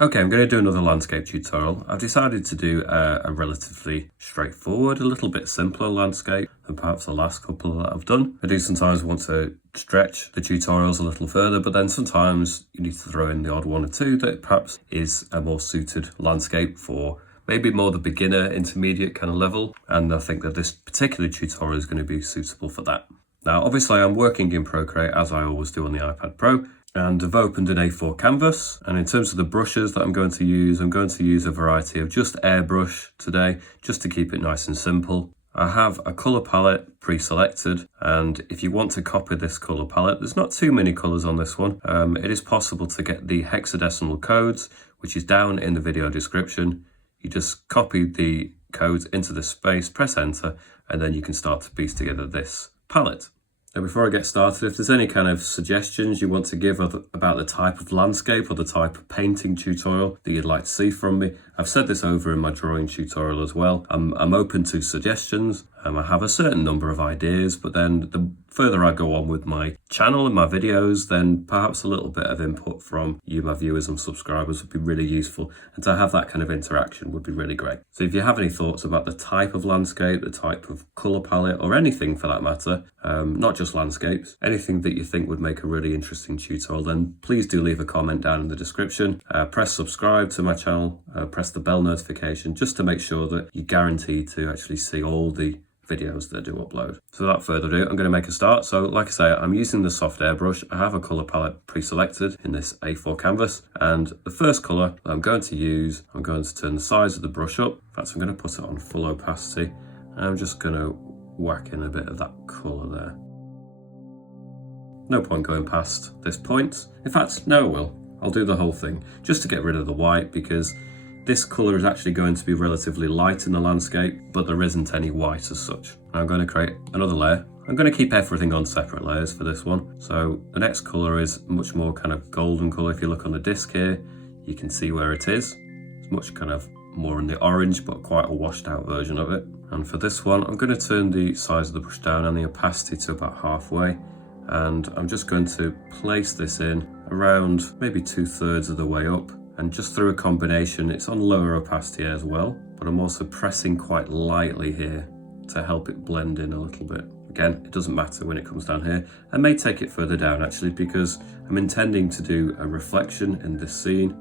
Okay, I'm going to do another landscape tutorial. I've decided to do a relatively straightforward, a little bit simpler landscape than perhaps the last couple that I've done. I do sometimes want to stretch the tutorials a little further, but then sometimes you need to throw in the odd one or two that perhaps is a more suited landscape for maybe more the beginner, intermediate kind of level. And I think that this particular tutorial is going to be suitable for that. Now, obviously I'm working in Procreate as I always do on the iPad Pro. And I've opened an A4 canvas, and in terms of the brushes that I'm going to use a variety of just airbrush today, just to keep it nice and simple. I have a colour palette pre-selected, and if you want to copy this colour palette, there's not too many colours on this one. It is possible to get the hexadecimal codes, which is down in the video description. You just copy the codes into the space, press enter, and then you can start to piece together this palette. Now, before I get started, if there's any kind of suggestions you want to give about the type of landscape or the type of painting tutorial that you'd like to see from me, I've said this over in my drawing tutorial as well. I'm open to suggestions. I have a certain number of ideas, but then the further I go on with my channel and my videos, then perhaps a little bit of input from you, my viewers and subscribers, would be really useful. And to have that kind of interaction would be really great. So if you have any thoughts about the type of landscape, the type of colour palette, or anything for that matter, not just landscapes, anything that you think would make a really interesting tutorial, then please do leave a comment down in the description. Press subscribe to my channel, press the bell notification, just to make sure that you're guaranteed to actually see all the videos that I do upload. So without further ado, I'm going to make a start. So like I say, I'm using the soft airbrush. I have a colour palette pre-selected in this A4 canvas, and the first colour that I'm going to use, I'm going to turn the size of the brush up. In fact, I'm going to put it on full opacity, and I'm just going to whack in a bit of that colour there. No point going past this point. In fact, no, I will. I'll do the whole thing just to get rid of the white, because this colour is actually going to be relatively light in the landscape, but there isn't any white as such. I'm going to create another layer. I'm going to keep everything on separate layers for this one. So the next colour is much more kind of golden colour. If you look on the disc here, you can see where it is. It's much kind of more in the orange, but quite a washed out version of it. And for this one, I'm going to turn the size of the brush down and the opacity to about halfway. And I'm just going to place this in around maybe 2/3 of the way up. And just through a combination, it's on lower opacity as well, but I'm also pressing quite lightly here to help it blend in a little bit. Again, it doesn't matter when it comes down here. I may take it further down actually, because I'm intending to do a reflection in this scene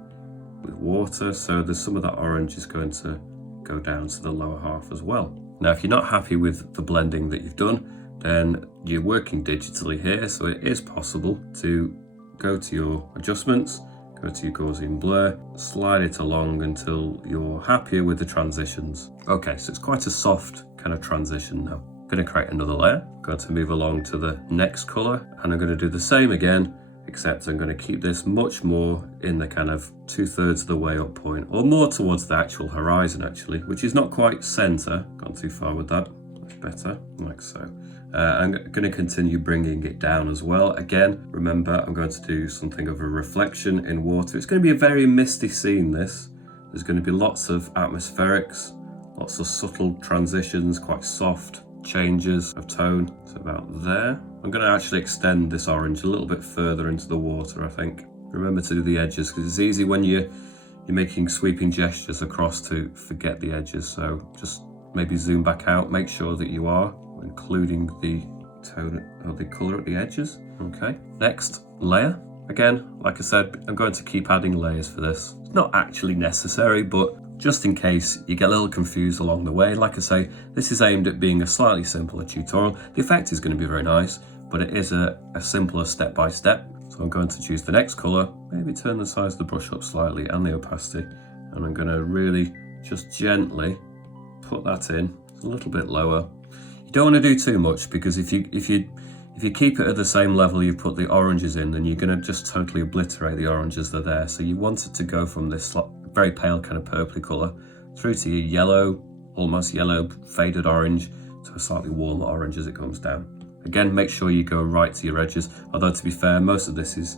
with water, so there's some of that orange is going to go down to the lower half as well. Now, if you're not happy with the blending that you've done, then you're working digitally here, so it is possible to go to your adjustments, go to your Gaussian blur, slide it along until you're happier with the transitions. Okay, so it's quite a soft kind of transition now. I'm going to create another layer. I'm going to move along to the next colour, and I'm going to do the same again, except I'm going to keep this much more in the kind of 2/3 of the way up point, or more towards the actual horizon actually, which is not quite centre. Gone too far with that. Much better, like so. I'm going to continue bringing it down as well. Again, remember, I'm going to do something of a reflection in water. It's going to be a very misty scene, this. There's going to be lots of atmospherics, lots of subtle transitions, quite soft changes of tone. So about there. I'm going to actually extend this orange a little bit further into the water, I think. Remember to do the edges, because it's easy when you're making sweeping gestures across to forget the edges. So just maybe zoom back out, make sure that you are including the tone or the colour at the edges. Okay, next layer. Again, like I said, I'm going to keep adding layers for this. It's not actually necessary, but just in case you get a little confused along the way, like I say, this is aimed at being a slightly simpler tutorial. The effect is going to be very nice, but it is a simpler step-by-step. So I'm going to choose the next colour, maybe turn the size of the brush up slightly and the opacity, and I'm going to really just gently put that in a little bit lower. You don't want to do too much, because if you keep it at the same level you put the oranges in, then you're going to just totally obliterate the oranges that are there. So you want it to go from this very pale kind of purpley colour through to your yellow, almost yellow faded orange, to a slightly warmer orange as it comes down. Again, make sure you go right to your edges, although to be fair, most of this is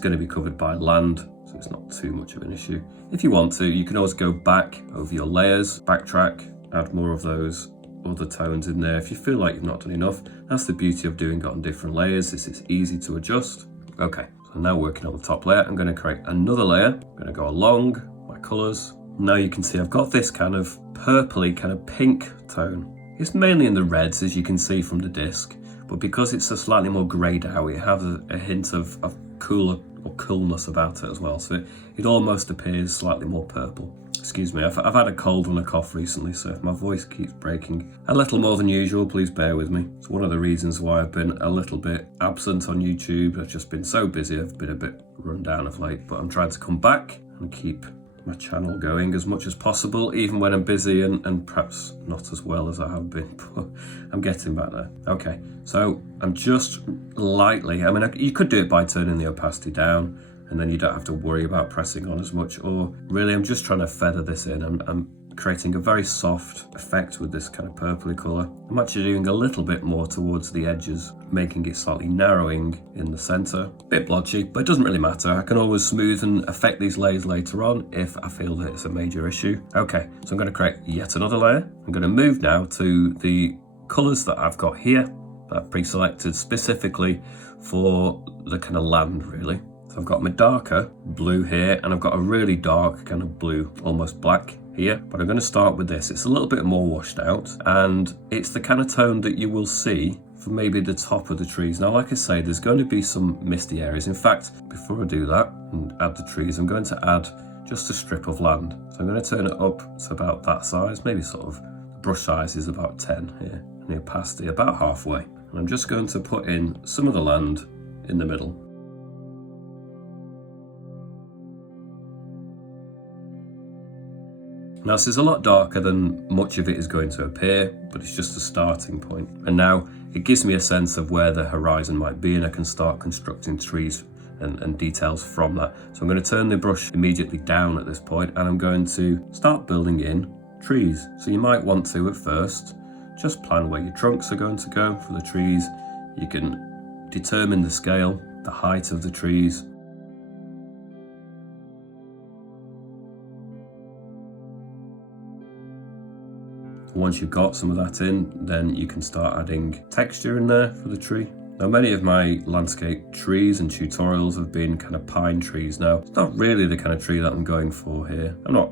going to be covered by land, so it's not too much of an issue. If you want to, you can always go back over your layers, backtrack, add more of those other tones in there if you feel like you've not done enough. That's the beauty of doing it on different layers, is it's easy to adjust. Okay, so I'm now working on the top layer. I'm going to create another layer. I'm going to go along my colours. Now you can see I've got this kind of purpley, kind of pink tone. It's mainly in the reds, as you can see from the disc, but because it's a slightly more greyed out, it has a hint of cooler or coolness about it as well. So it almost appears slightly more purple. Excuse me, I've had a cold and a cough recently, so if my voice keeps breaking a little more than usual, please bear with me. It's one of the reasons why I've been a little bit absent on YouTube. I've just been so busy, I've been a bit run down of late, but I'm trying to come back and keep my channel going as much as possible, even when I'm busy and perhaps not as well as I have been, but I'm getting back there. Okay, so I'm just lightly, I mean, you could do it by turning the opacity down, and then you don't have to worry about pressing on as much, or really I'm just trying to feather this in. I'm creating a very soft effect with this kind of purpley colour. I'm actually doing a little bit more towards the edges, making it slightly narrowing in the centre. A bit blotchy, but it doesn't really matter. I can always smooth and affect these layers later on if I feel that it's a major issue. Okay, so I'm going to create yet another layer. I'm going to move now to the colours that I've got here, that I've pre-selected specifically for the kind of land, really. So I've got my darker blue here, and I've got a really dark kind of blue, almost black here, but I'm going to start with this. It's a little bit more washed out, and it's the kind of tone that you will see for maybe the top of the trees. Now, like I say, there's going to be some misty areas. In fact, before I do that and add the trees, I'm going to add just a strip of land. So I'm going to turn it up to about that size, maybe sort of, the brush size is about 10 here, and the opacity about halfway. And I'm just going to put in some of the land in the middle. Now, this is a lot darker than much of it is going to appear, but it's just a starting point. And now it gives me a sense of where the horizon might be, and I can start constructing trees and details from that. So I'm going to turn the brush immediately down at this point, and I'm going to start building in trees. So you might want to, at first, just plan where your trunks are going to go for the trees. You can determine the scale, the height of the trees. Once you've got some of that in, then you can start adding texture in there for the tree. Now, many of my landscape trees and tutorials have been kind of pine trees. Now, it's not really the kind of tree that I'm going for here. I'm not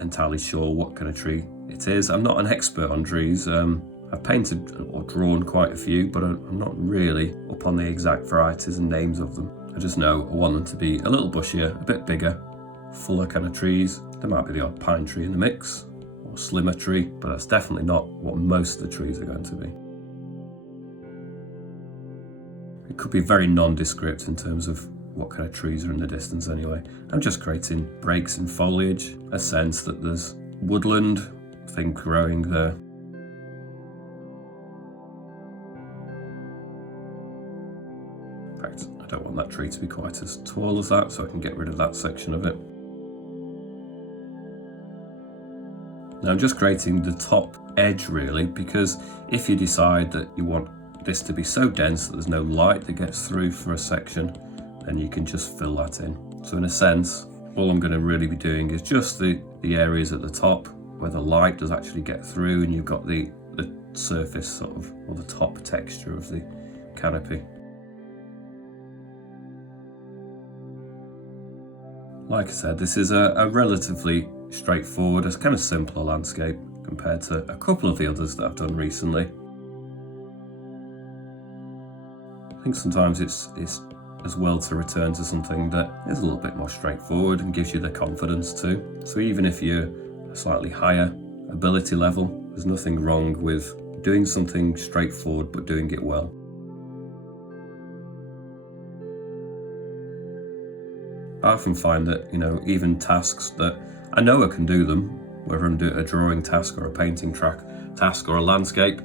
entirely sure what kind of tree it is. I'm not an expert on trees. I've painted or drawn quite a few, but I'm not really up on the exact varieties and names of them. I just know I want them to be a little bushier, a bit bigger, fuller kind of trees. There might be the odd pine tree in the mix, or slimmer tree, but that's definitely not what most of the trees are going to be. It could be very nondescript in terms of what kind of trees are in the distance anyway. I'm just creating breaks in foliage, a sense that there's woodland thing growing there. In fact, I don't want that tree to be quite as tall as that, so I can get rid of that section of it. Now I'm just creating the top edge really, because if you decide that you want this to be so dense that there's no light that gets through for a section, then you can just fill that in. So in a sense, all I'm going to really be doing is just the areas at the top where the light does actually get through, and you've got the surface sort of, or the top texture of the canopy. Like I said, this is a relatively straightforward, it's kind of simpler landscape compared to a couple of the others that I've done recently. I think sometimes it's as well to return to something that is a little bit more straightforward and gives you the confidence too. So even if you're a slightly higher ability level, there's nothing wrong with doing something straightforward but doing it well. I often find that, even tasks that I know I can do them, whether I'm doing a drawing task or a painting task or a landscape,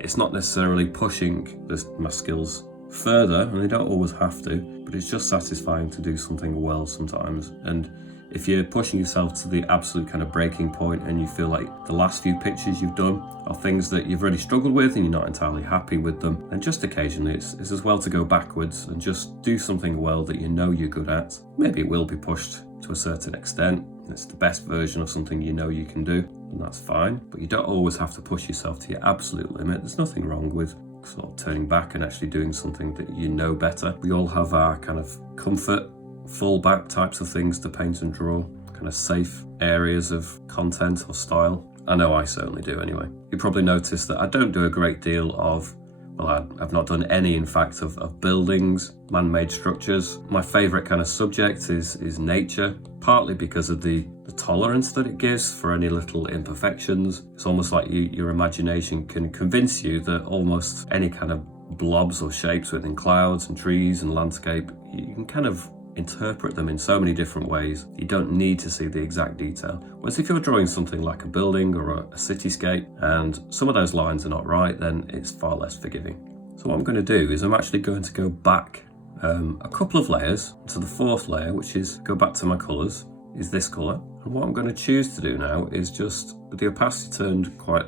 it's not necessarily pushing my skills further, and they don't always have to, but it's just satisfying to do something well sometimes. And if you're pushing yourself to the absolute kind of breaking point and you feel like the last few pictures you've done are things that you've really struggled with and you're not entirely happy with them, then just occasionally it's as well to go backwards and just do something well that you know you're good at. Maybe it will be pushed to a certain extent. It's the best version of something you know you can do, and that's fine, but you don't always have to push yourself to your absolute limit. There's nothing wrong with sort of turning back and actually doing something that you know better. We all have our kind of comfort, fallback types of things to paint and draw, kind of safe areas of content or style. I know I certainly do anyway. You probably noticed that I don't do a great deal of, well, I've not done any, in fact, of buildings, man-made structures. My favourite kind of subject is nature, partly because of the tolerance that it gives for any little imperfections. It's almost like your imagination can convince you that almost any kind of blobs or shapes within clouds and trees and landscape, you can kind of interpret them in so many different ways. You don't need to see the exact detail. Whereas if you're drawing something like a building or a cityscape and some of those lines are not right, then it's far less forgiving. So what I'm going to do is I'm actually going to go back a couple of layers to the fourth layer, which is go back to my colours, is this colour. And what I'm going to choose to do now is just, with the opacity turned quite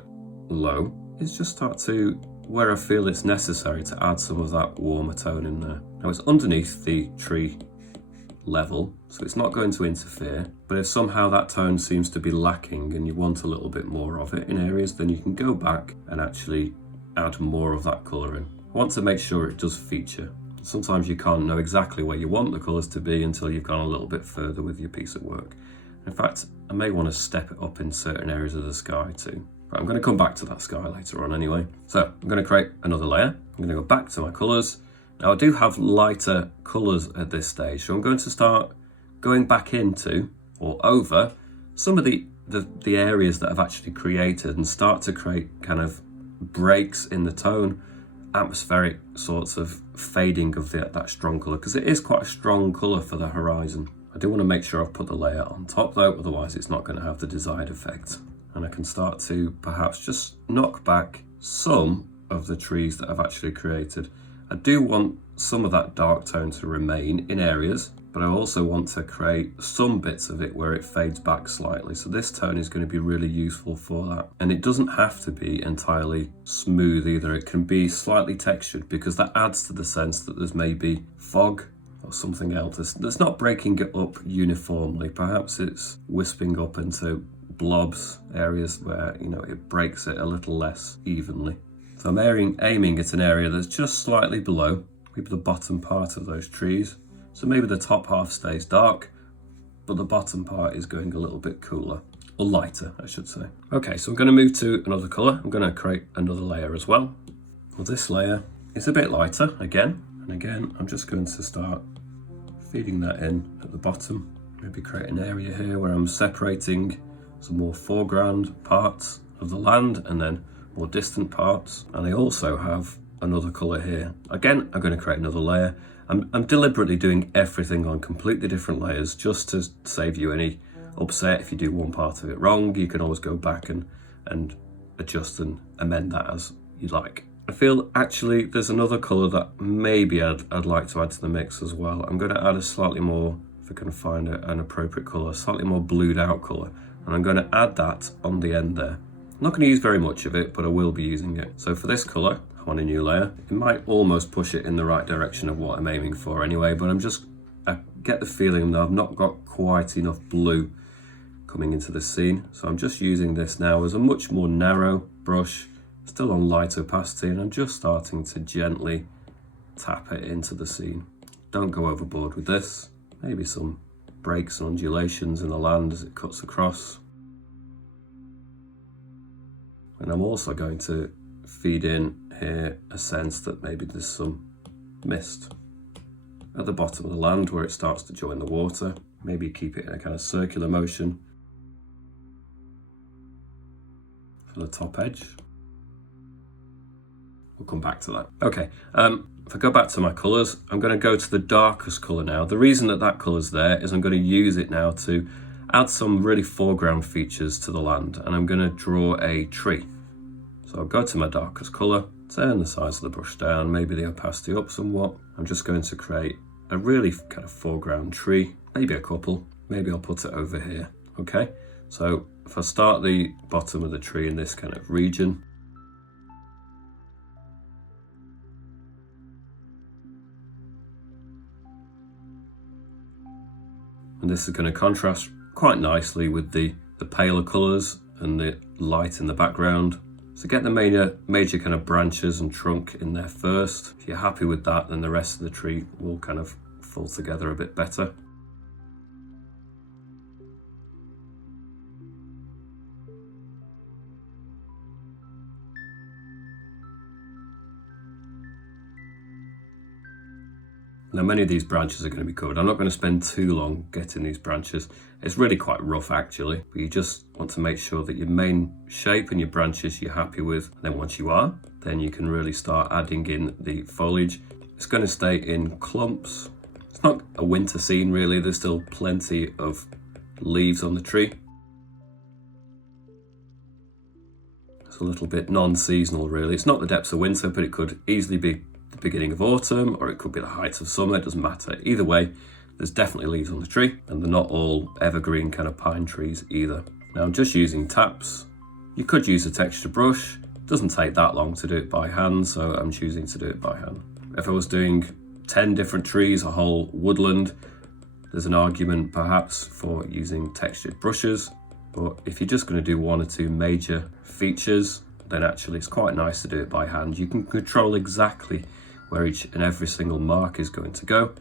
low, is just start to, where I feel it's necessary, to add some of that warmer tone in there. Now it's underneath the tree level, so it's not going to interfere, but if somehow that tone seems to be lacking and you want a little bit more of it in areas, then you can go back and actually add more of that colour in. I want to make sure it does feature. Sometimes you can't know exactly where you want the colours to be until you've gone a little bit further with your piece of work. In fact, I may want to step it up in certain areas of the sky too. But I'm going to come back to that sky later on anyway. So I'm going to create another layer. I'm going to go back to my colours. Now I do have lighter colours at this stage, so I'm going to start going back into or over some of the areas that I've actually created and start to create kind of breaks in the tone, atmospheric sorts of fading of that strong colour, because it is quite a strong colour for the horizon. I do want to make sure I've put the layer on top though, otherwise it's not going to have the desired effect. And I can start to perhaps just knock back some of the trees that I've actually created. I do want some of that dark tone to remain in areas, but I also want to create some bits of it where it fades back slightly. So this tone is going to be really useful for that. And it doesn't have to be entirely smooth either. It can be slightly textured, because that adds to the sense that there's maybe fog or something else. That's not breaking it up uniformly. Perhaps it's wisping up into blobs, areas where, you know, it breaks it a little less evenly. So I'm aiming at an area that's just slightly below, maybe the bottom part of those trees. So maybe the top half stays dark, but the bottom part is going a little bit cooler, or lighter, I should say. Okay, so I'm going to move to another colour. I'm going to create another layer as well. Well, this layer is a bit lighter again, and again, I'm just going to start feeding that in at the bottom. Maybe create an area here where I'm separating some more foreground parts of the land and then more distant parts. And I also have another colour here. Again, I'm going to create another layer. I'm deliberately doing everything on completely different layers just to save you any upset. If you do one part of it wrong, you can always go back and adjust and amend that as you'd like. I feel actually there's another colour that maybe I'd like to add to the mix as well. I'm going to add a slightly more, if I can find an appropriate colour, a slightly more blued out colour. And I'm going to add that on the end there. I'm not going to use very much of it, but I will be using it. So for this colour, I want a new layer. It might almost push it in the right direction of what I'm aiming for anyway, but I get the feeling that I've not got quite enough blue coming into the scene. So I'm just using this now as a much more narrow brush, still on light opacity, and I'm just starting to gently tap it into the scene. Don't go overboard with this. Maybe some breaks and undulations in the land as it cuts across. And I'm also going to feed in here a sense that maybe there's some mist at the bottom of the land where it starts to join the water. Maybe keep it in a kind of circular motion for the top edge. We'll come back to that. Okay, if I go back to my colours, I'm going to go to the darkest colour now. The reason that colour's there is I'm going to use it now to add some really foreground features to the land, and I'm going to draw a tree. So I'll go to my darkest colour, turn the size of the brush down, maybe the opacity up somewhat. I'm just going to create a really kind of foreground tree, maybe a couple, maybe I'll put it over here. Okay, so if I start the bottom of the tree in this kind of region, and this is going to contrast quite nicely with the paler colours and the light in the background. So get the major kind of branches and trunk in there first. If you're happy with that, then the rest of the tree will kind of fall together a bit better. Now many of these branches are going to be covered. I'm not going to spend too long getting these branches. It's really quite rough actually, but you just want to make sure that your main shape and your branches you're happy with. And then once you are, then you can really start adding in the foliage. It's going to stay in clumps. It's not a winter scene really, there's still plenty of leaves on the tree. It's a little bit non-seasonal really. It's not the depths of winter, but it could easily be the beginning of autumn, or it could be the height of summer, it doesn't matter. Either way, there's definitely leaves on the tree, and they're not all evergreen kind of pine trees either. Now I'm just using taps. You could use a texture brush. It doesn't take that long to do it by hand, so I'm choosing to do it by hand. If I was doing 10 different trees, a whole woodland, there's an argument perhaps for using textured brushes, but if you're just going to do one or two major features, then actually it's quite nice to do it by hand. You can control exactly where each and every single mark is going to go,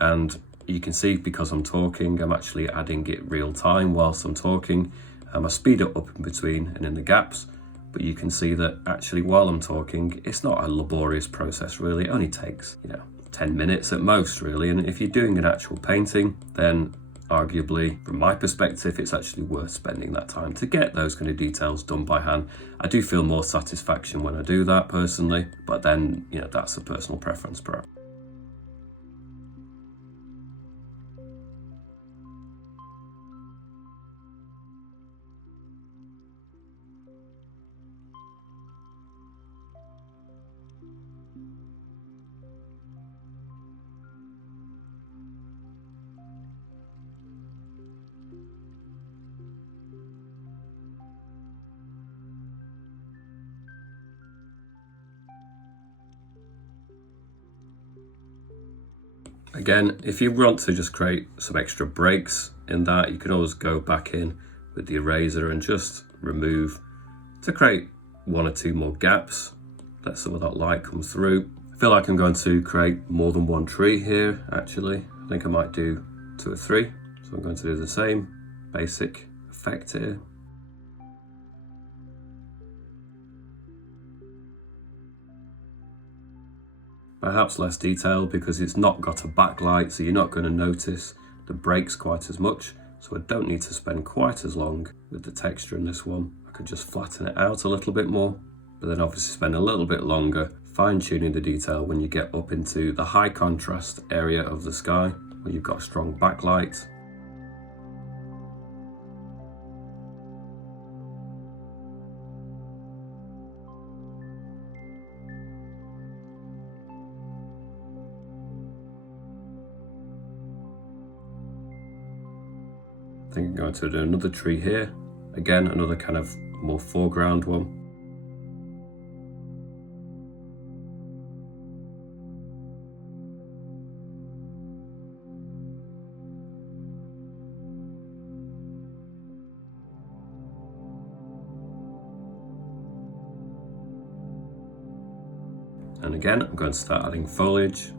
and you can see because I'm talking, I'm actually adding it real time whilst I'm talking. I speed it up in between and in the gaps, but you can see that actually while I'm talking, it's not a laborious process really. It only takes 10 minutes at most really, and if you're doing an actual painting, then arguably from my perspective it's actually worth spending that time to get those kind of details done by hand. I do feel more satisfaction when I do that personally, but then that's a personal preference perhaps. Again, if you want to just create some extra breaks in that, you can always go back in with the eraser and just remove to create one or two more gaps. Let some of that light come through. I feel like I'm going to create more than one tree here actually. I think I might do 2 or 3. So I'm going to do the same basic effect here. Perhaps less detail because it's not got a backlight, so you're not going to notice the breaks quite as much. So I don't need to spend quite as long with the texture in this one. I could just flatten it out a little bit more, but then obviously spend a little bit longer fine-tuning the detail when you get up into the high contrast area of the sky, where you've got a strong backlight. I think I'm going to do another tree here. Again, another kind of more foreground one. And again, I'm going to start adding foliage.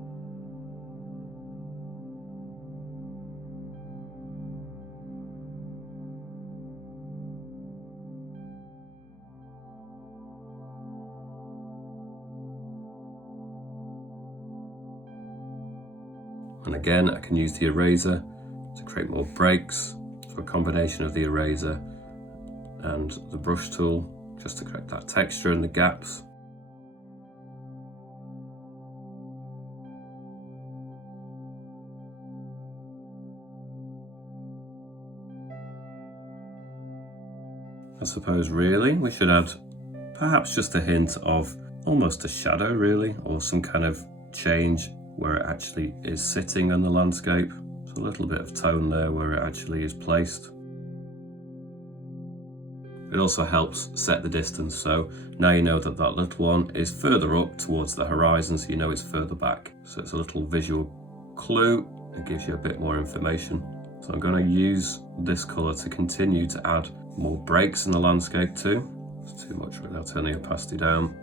And again, I can use the eraser to create more breaks. So a combination of the eraser and the brush tool just to create that texture in the gaps. I suppose really we should add perhaps just a hint of almost a shadow really, or some kind of change where it actually is sitting on the landscape. So a little bit of tone there where it actually is placed. It also helps set the distance, so now you know that that little one is further up towards the horizon, so you know it's further back. So it's a little visual clue. It gives you a bit more information. So I'm going to use this colour to continue to add more breaks in the landscape too. It's too much really, I'll turn the opacity down.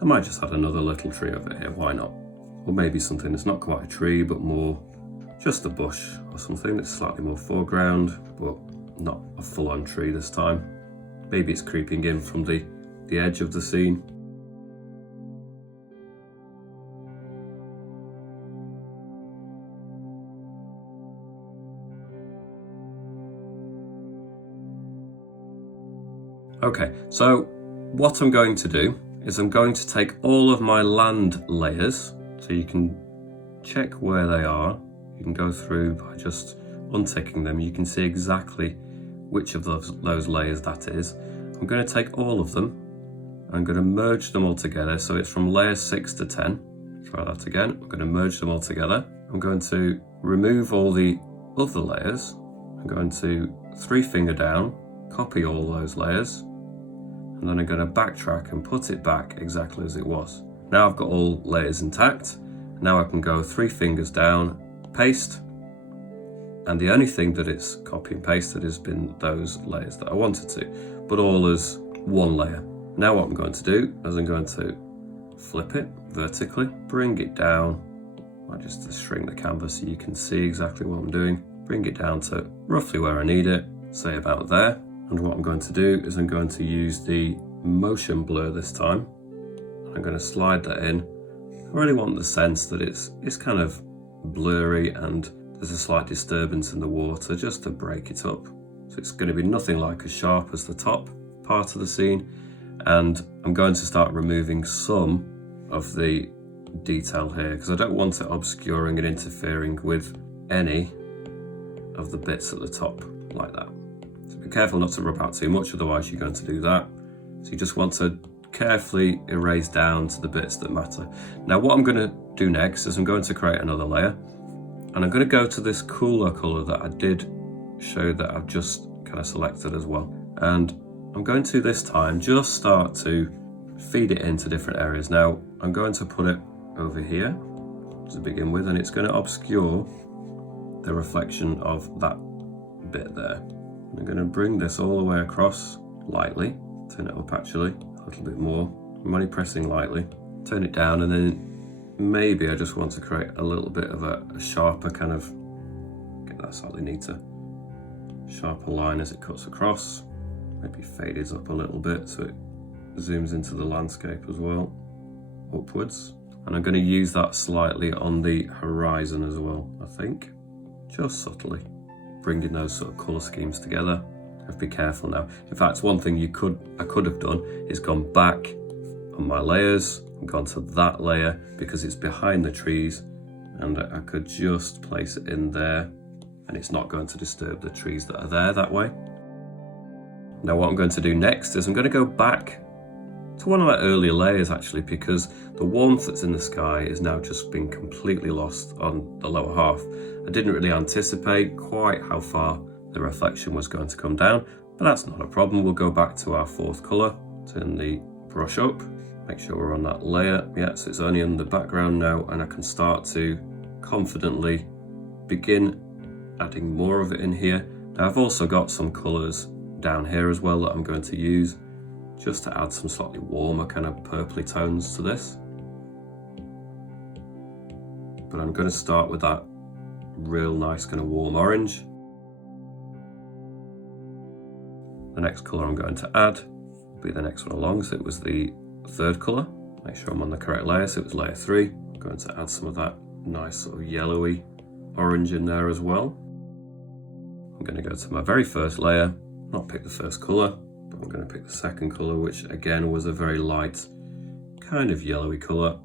I might just add another little tree over here, why not? Or maybe something that's not quite a tree, but more just a bush or something that's slightly more foreground, but not a full-on tree this time. Maybe it's creeping in from the edge of the scene. Okay, so what I'm going to do is I'm going to take all of my land layers, so you can check where they are. You can go through by just unticking them. You can see exactly which of those layers that is. I'm going to take all of them. I'm going to merge them all together. So it's from layer 6 to 10. Try that again. I'm going to merge them all together. I'm going to remove all the other layers. I'm going to 3-finger down, copy all those layers, and then I'm going to backtrack and put it back exactly as it was. Now I've got all layers intact. Now I can go 3 fingers down, paste, and the only thing that it's copy and pasted has been those layers that I wanted to, but all as one layer. Now what I'm going to do is I'm going to flip it vertically, bring it down, I just shrink the canvas so you can see exactly what I'm doing, bring it down to roughly where I need it, say about there. And what I'm going to do is I'm going to use the motion blur this time. I'm going to slide that in. I really want the sense that it's kind of blurry and there's a slight disturbance in the water just to break it up. So it's going to be nothing like as sharp as the top part of the scene. And I'm going to start removing some of the detail here because I don't want it obscuring and interfering with any of the bits at the top like that. So be careful not to rub out too much, otherwise you're going to do that. So you just want to carefully erase down to the bits that matter. Now what I'm going to do next is I'm going to create another layer, and I'm going to go to this cooler colour that I did show that I've just kind of selected as well. And I'm going to this time just start to feed it into different areas. Now I'm going to put it over here to begin with, and it's going to obscure the reflection of that bit there. I'm going to bring this all the way across lightly, turn it up actually a little bit more. I'm only pressing lightly, turn it down, and then maybe I just want to create a little bit of a sharper kind of, get that slightly neater, sharper line as it cuts across. Maybe fade it up a little bit so it zooms into the landscape as well, upwards. And I'm going to use that slightly on the horizon as well, I think, just subtly, bringing those sort of colour schemes together. I have to be careful now. In fact, one thing I could have done is gone back on my layers and gone to that layer because it's behind the trees, and I could just place it in there and it's not going to disturb the trees that are there that way. Now what I'm going to do next is I'm going to go back to one of my earlier layers actually, because the warmth that's in the sky is now just been completely lost on the lower half. I didn't really anticipate quite how far the reflection was going to come down, but that's not a problem. We'll go back to our fourth colour, turn the brush up, make sure we're on that layer. Yeah, so it's only in the background now, and I can start to confidently begin adding more of it in here. Now I've also got some colours down here as well that I'm going to use just to add some slightly warmer kind of purpley tones to this. But I'm going to start with that real nice kind of warm orange. The next colour I'm going to add will be the next one along, so it was the third colour. Make sure I'm on the correct layer, so it was layer 3. I'm going to add some of that nice sort of yellowy orange in there as well. I'm going to go to my very first layer, not pick the first colour, but I'm going to pick the second colour, which again was a very light kind of yellowy colour.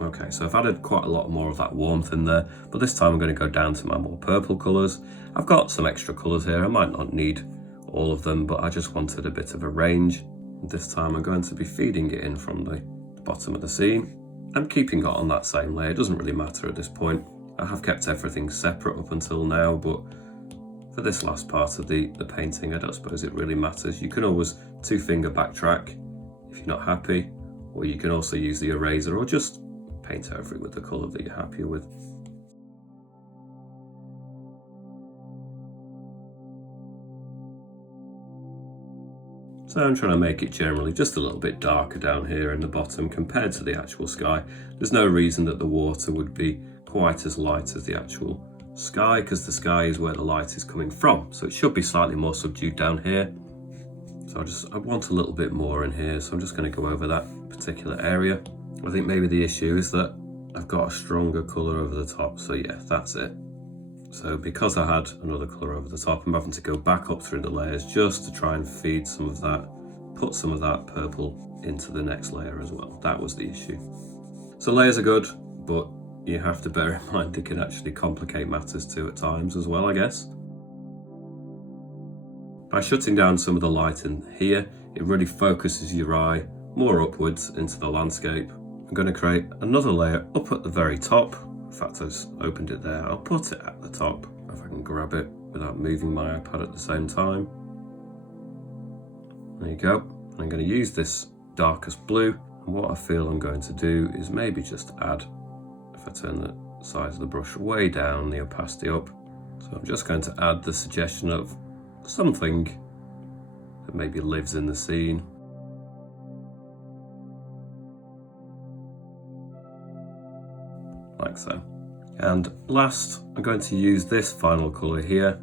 Okay, so I've added quite a lot more of that warmth in there, but this time I'm going to go down to my more purple colours. I've got some extra colours here, I might not need all of them, but I just wanted a bit of a range. This time I'm going to be feeding it in from the bottom of the scene. I'm keeping it on that same layer, it doesn't really matter at this point. I have kept everything separate up until now, but for this last part of the painting, I don't suppose it really matters. You can always 2-finger backtrack if you're not happy, or you can also use the eraser or just paint over it with the colour that you're happier with. So I'm trying to make it generally just a little bit darker down here in the bottom compared to the actual sky. There's no reason that the water would be quite as light as the actual sky, because the sky is where the light is coming from. So it should be slightly more subdued down here. So I want a little bit more in here, so I'm just going to go over that particular area. I think maybe the issue is that I've got a stronger colour over the top, so yeah, that's it. So because I had another colour over the top, I'm having to go back up through the layers just to try and feed some of that, put some of that purple into the next layer as well. That was the issue. So layers are good, but you have to bear in mind it can actually complicate matters too at times as well, I guess. By shutting down some of the light in here, it really focuses your eye more upwards into the landscape. I'm going to create another layer up at the very top. In fact, I've opened it there. I'll put it at the top if I can grab it without moving my iPad at the same time. There you go. I'm going to use this darkest blue. And what I feel I'm going to do is maybe just add, if I turn the size of the brush way down, the opacity up. So I'm just going to add the suggestion of something that maybe lives in the scene. Like so. And last, I'm going to use this final colour here.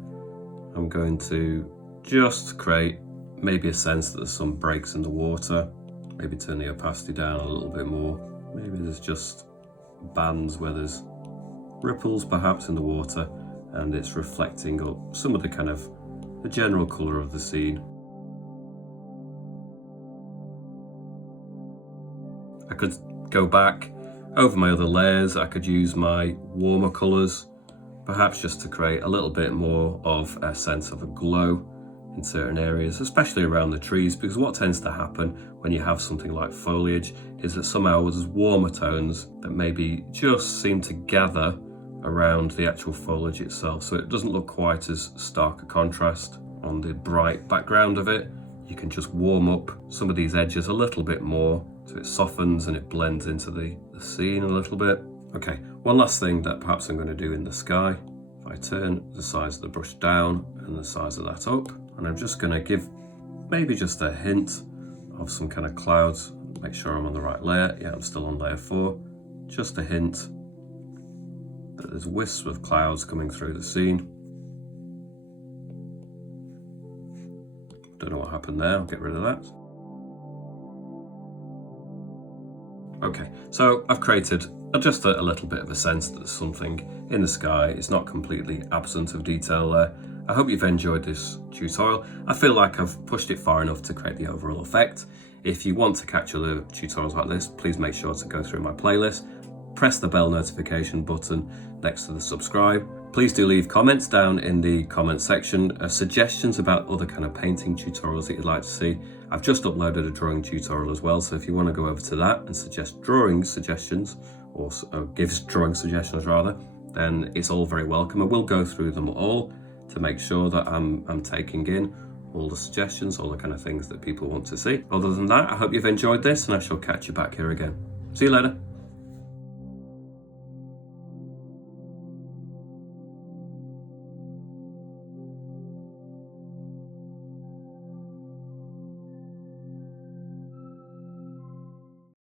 I'm going to just create maybe a sense that there's some breaks in the water. Maybe turn the opacity down a little bit more. Maybe there's just bands where there's ripples perhaps in the water, and it's reflecting up some of the kind of the general colour of the scene. I could go back over my other layers. I could use my warmer colours, perhaps just to create a little bit more of a sense of a glow in certain areas, especially around the trees, because what tends to happen when you have something like foliage is that somehow there's warmer tones that maybe just seem to gather around the actual foliage itself, so it doesn't look quite as stark a contrast on the bright background of it. You can just warm up some of these edges a little bit more so it softens and it blends into the scene a little bit. Okay, one last thing that perhaps I'm going to do in the sky. If I turn the size of the brush down and the size of that up, and I'm just going to give maybe just a hint of some kind of clouds. Make sure I'm on the right layer. Yeah, I'm still on layer 4. Just a hint that there's wisps of clouds coming through the scene. Don't know what happened there. I'll get rid of that. Okay, so I've created just a little bit of a sense that there's something in the sky. It's not completely absent of detail there. I hope you've enjoyed this tutorial. I feel like I've pushed it far enough to create the overall effect. If you want to catch other tutorials like this, please make sure to go through my playlist. Press the bell notification button next to the subscribe. Please do leave comments down in the comment section, suggestions about other kind of painting tutorials that you'd like to see. I've just uploaded a drawing tutorial as well, so if you want to go over to that and suggest drawing suggestions, or give drawing suggestions rather, then it's all very welcome. I will go through them all to make sure that I'm taking in all the suggestions, all the kind of things that people want to see. Other than that, I hope you've enjoyed this, and I shall catch you back here again. See you later.